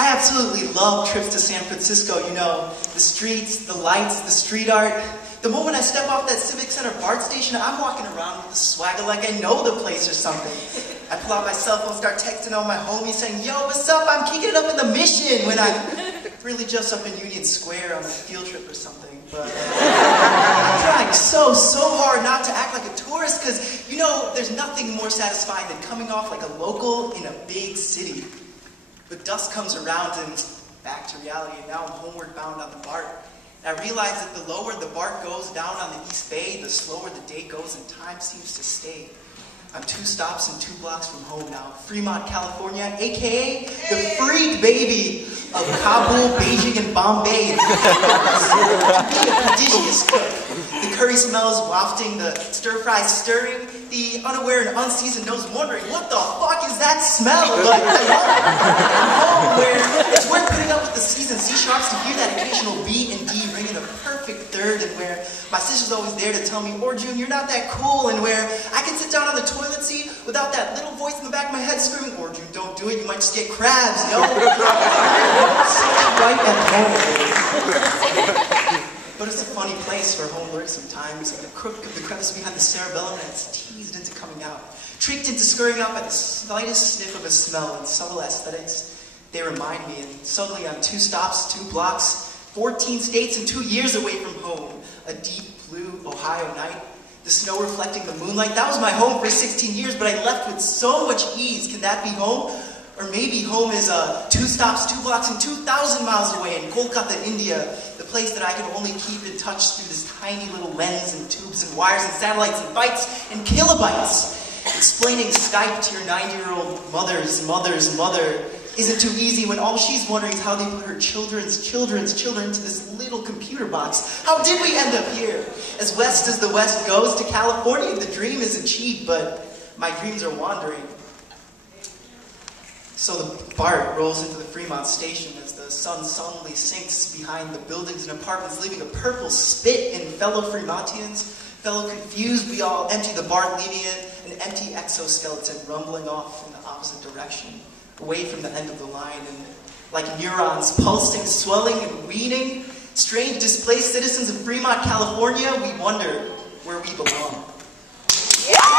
I absolutely love trips to San Francisco, you know, the streets, the lights, the street art. The moment I step off that Civic Center BART station, I'm walking around with a swagger like I know the place or something. I pull out my cell phone, start texting all my homies saying, yo, what's up? I'm kicking it up in the Mission, when I'm really just up in Union Square on a field trip or something. But I'm trying so hard not to act like a tourist because, you know, there's nothing more satisfying than coming off like a local in a big city. But dusk comes around and back to reality, and now I'm homeward bound on the BART. And I realize that the lower the BART goes down on the East Bay, the slower the day goes and time seems to stay. I'm 2 stops and 2 blocks from home now. Fremont, California, aka the freak baby of Kabul, Beijing, and Bombay. To be a prodigious cook. The curry smells wafting, the stir-fry stirring, the unaware and unseasoned nose wondering, what the fuck is that smell? But I love it. At home, where it's worth putting up with the C's and C sharps to hear that occasional B and D ring in a perfect third, and where my sister's always there to tell me, Orjun, you're not that cool, and where I can sit down on the toilet seat without that little voice in the back of my head screaming, Orjun, don't do it, you might just get crabs, yo. Right at home. But it's a funny place for homework sometimes, and the crook of the crevice behind the cerebellum that's teased into coming out, tricked into scurrying up at the slightest sniff of a smell, and subtle aesthetics, they remind me, and suddenly I'm 2 stops, 2 blocks, 14 states, and 2 years away from home. A deep blue Ohio night, the snow reflecting the moonlight. That was my home for 16 years, but I left with so much ease. Can that be home? Or maybe home is 2 stops, 2 blocks, and 2,000 miles away in Kolkata, India, the place that I can only keep in touch through this tiny little lens and tubes and wires and satellites and bytes and kilobytes. Explaining Skype to your 90-year-old mother's mother isn't too easy when all she's wondering is how they put her children's children into this little computer box. How did we end up here? As west as the West goes to California, the dream is achieved, but my dreams are wandering. So the BART rolls into the Fremont station as the sun sullenly sinks behind the buildings and apartments, leaving a purple spit in fellow Fremontians. Fellow confused, we all empty the BART, leaving it an empty exoskeleton rumbling off in the opposite direction, away from the end of the line, and like neurons pulsing, swelling, and weaning, strange displaced citizens of Fremont, California, we wonder where we belong.